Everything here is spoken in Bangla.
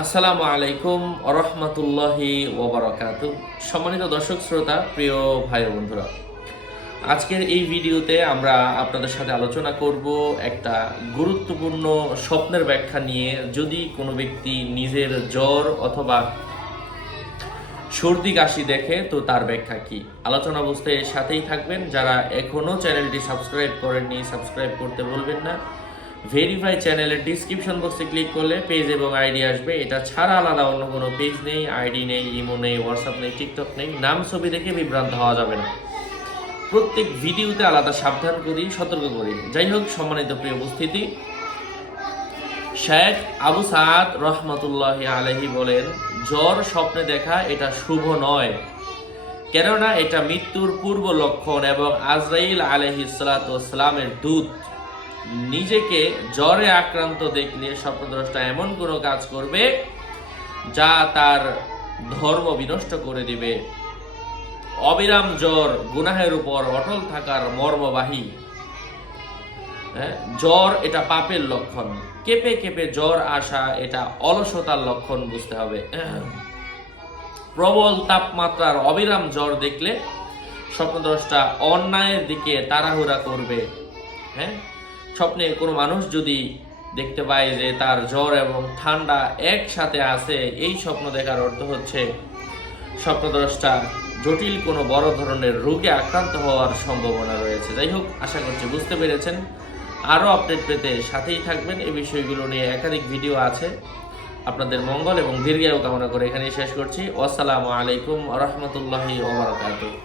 আসসালামু আলাইকুম রহমতুল্লাহি ওবরাকাতু। সম্মানিত দর্শক শ্রোতা, প্রিয় ভাই ও বন্ধুরা, আজকের এই ভিডিওতে আমরা আপনাদের সাথে আলোচনা করব একটা গুরুত্বপূর্ণ স্বপ্নের ব্যাখ্যা নিয়ে। যদি কোনো ব্যক্তি নিজের জ্বর অথবা সর্দি কাশি দেখে তো তার ব্যাখ্যা কি, আলোচনা বুঝতে সাথেই থাকবেন। যারা এখনও চ্যানেলটি সাবস্ক্রাইব করেননি, সাবস্ক্রাইব করতে বলবেন না। ভেরিফাই চ্যানেলের ডিসক্রিপশন বক্সে ক্লিক করলে পেজ এবং আইডি আসবে। এটা ছাড়া আলাদা অন্য কোনো পেজ নেই, আইডি নেই, ইমো নেই, হোয়াটসঅ্যাপ নেই, টিকটক নেই। নাম ছবি দেখে বিভ্রান্ত হওয়া যাবে না। প্রত্যেক ভিডিওতে আলাদা সাবধান করি, সতর্ক করি। যাই হোক, সম্মানিত প্রিয় উপস্থিতি, শেখ আবু সাদ রহমতুল্লাহি আলাইহি বলেন, জ্বর স্বপ্নে দেখা এটা শুভ নয়, কেননা এটা মৃত্যুর পূর্ব লক্ষণ এবং আজরাইল আলাইহিস সালামের দূত। নিজেকে জ্বরে আক্রান্ত দেখলে স্বপ্নদ্রষ্টা এমন কোনো কাজ করবে যা তার ধর্ম বিনষ্ট করে দিবে। অবিরাম জ্বর গুনাহের উপর অটল থাকার মর্মবাহী। জ্বর এটা পাপের লক্ষণ। কেঁপে কেঁপে জ্বর আসা এটা অলসতার লক্ষণ, বুঝতে হবে। প্রবল তাপমাত্রার অবিরাম জ্বর দেখলে স্বপ্নদ্রষ্টা অন্যায়ের দিকে তাড়াহুড়া করবে। স্বপ্নে কোনো মানুষ যদি দেখতে পায় যে তার জ্বর এবং ঠান্ডা একসাথে আছে, এই স্বপ্ন দেখার অর্থ হচ্ছে স্বপ্নদ্রষ্টা জটিল কোনো বড় ধরনের রোগে আক্রান্ত হওয়ার সম্ভাবনা রয়েছে। যাই হোক, আশা করছি বুঝতে পেরেছেন। আরও আপডেট পেতে সাথেই থাকবেন। এই বিষয়গুলো নিয়ে একাধিক ভিডিও আছে। আপনাদের মঙ্গল এবং দীর্ঘায়ু কামনা করে এখানেই শেষ করছি। আসসালামু আলাইকুম রহমতুল্লাহি ওয়া বারাকাতুহু।